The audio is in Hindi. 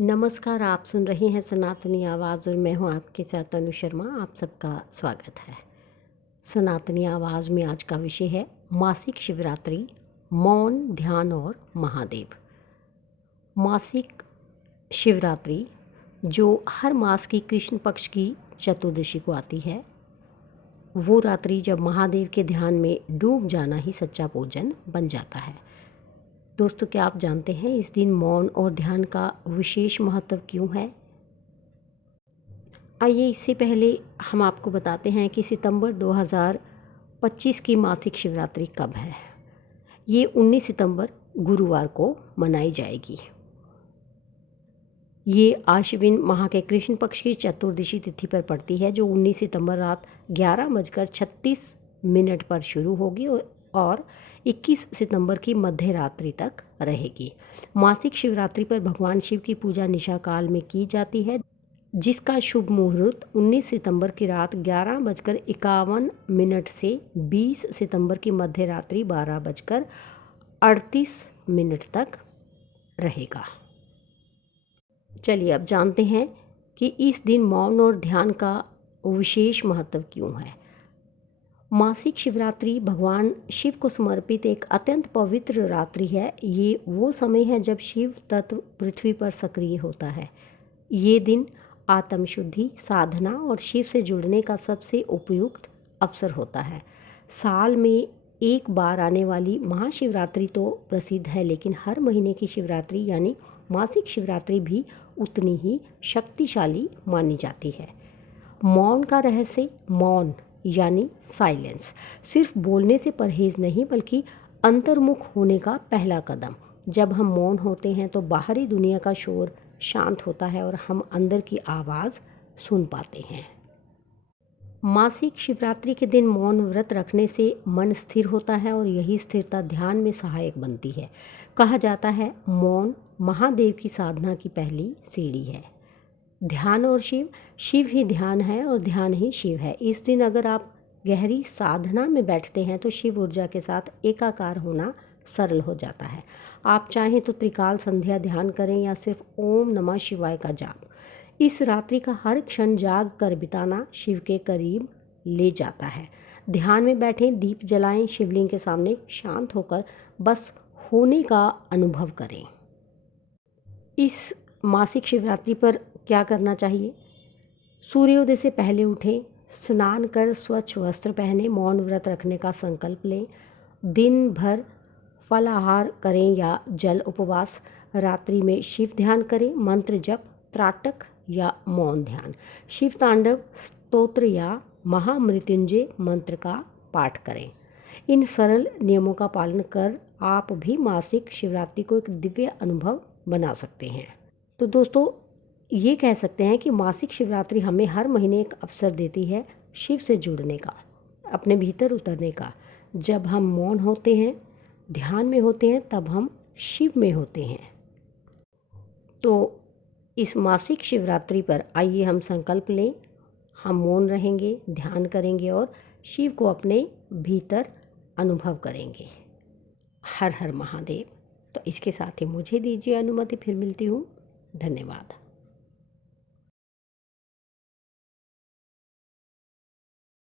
नमस्कार, आप सुन रहे हैं सनातनी आवाज़ और मैं हूं आपके साथ तनु शर्मा। आप सबका स्वागत है। सनातनी आवाज़ में आज का विषय है मासिक शिवरात्रि, मौन, ध्यान और महादेव। मासिक शिवरात्रि जो हर मास की कृष्ण पक्ष की चतुर्दशी को आती है, वो रात्रि जब महादेव के ध्यान में डूब जाना ही सच्चा पूजन बन जाता है। दोस्तों, क्या आप जानते हैं इस दिन मौन और ध्यान का विशेष महत्व क्यों है? आइए इससे पहले हम आपको बताते हैं कि सितंबर 2025 की मासिक शिवरात्रि कब है। ये 19 सितंबर गुरुवार को मनाई जाएगी। ये आश्विन माह के कृष्ण पक्ष की चतुर्दशी तिथि पर पड़ती है, जो 19 सितंबर रात 11:36 पर शुरू होगी और 21 सितंबर की मध्य रात्रि तक रहेगी। मासिक शिवरात्रि पर भगवान शिव की पूजा निशा काल में की जाती है, जिसका शुभ मुहूर्त 19 सितंबर की रात 11:51 से 20 सितंबर की मध्य रात्रि 12:38 तक रहेगा। चलिए अब जानते हैं कि इस दिन मौन और ध्यान का विशेष महत्व क्यों है। मासिक शिवरात्रि भगवान शिव को समर्पित एक अत्यंत पवित्र रात्रि है। ये वो समय है जब शिव तत्व पृथ्वी पर सक्रिय होता है। ये दिन आत्मशुद्धि, साधना और शिव से जुड़ने का सबसे उपयुक्त अवसर होता है। साल में एक बार आने वाली महाशिवरात्रि तो प्रसिद्ध है, लेकिन हर महीने की शिवरात्रि यानी मासिक शिवरात्रि भी उतनी ही शक्तिशाली मानी जाती है। मौन का रहस्य, मौन यानी साइलेंस, सिर्फ बोलने से परहेज नहीं बल्कि अंतर्मुख होने का पहला कदम। जब हम मौन होते हैं तो बाहरी दुनिया का शोर शांत होता है और हम अंदर की आवाज़ सुन पाते हैं। मासिक शिवरात्रि के दिन मौन व्रत रखने से मन स्थिर होता है और यही स्थिरता ध्यान में सहायक बनती है। कहा जाता है मौन महादेव की साधना की पहली सीढ़ी है। ध्यान और शिव, शिव ही ध्यान है और ध्यान ही शिव है। इस दिन अगर आप गहरी साधना में बैठते हैं तो शिव ऊर्जा के साथ एकाकार होना सरल हो जाता है। आप चाहें तो त्रिकाल संध्या ध्यान करें या सिर्फ ओम नमः शिवाय का जाप। इस रात्रि का हर क्षण जाग कर बिताना शिव के करीब ले जाता है। ध्यान में बैठें, दीप जलाएं, शिवलिंग के सामने शांत होकर बस होने का अनुभव करें। इस मासिक शिवरात्रि पर क्या करना चाहिए? सूर्योदय से पहले उठें, स्नान कर स्वच्छ वस्त्र पहने, मौन व्रत रखने का संकल्प लें। दिन भर फलाहार करें या जल उपवास। रात्रि में शिव ध्यान करें, मंत्र जप, त्राटक या मौन ध्यान, शिव तांडव स्तोत्र या महामृत्युंजय मंत्र का पाठ करें। इन सरल नियमों का पालन कर आप भी मासिक शिवरात्रि को एक दिव्य अनुभव बना सकते हैं। तो दोस्तों, ये कह सकते हैं कि मासिक शिवरात्रि हमें हर महीने एक अवसर देती है शिव से जुड़ने का, अपने भीतर उतरने का। जब हम मौन होते हैं, ध्यान में होते हैं, तब हम शिव में होते हैं। तो इस मासिक शिवरात्रि पर आइए हम संकल्प लें, हम मौन रहेंगे, ध्यान करेंगे और शिव को अपने भीतर अनुभव करेंगे। हर हर महादेव। तो इसके साथ ही मुझे दीजिए अनुमति, फिर मिलती हूँ। धन्यवाद।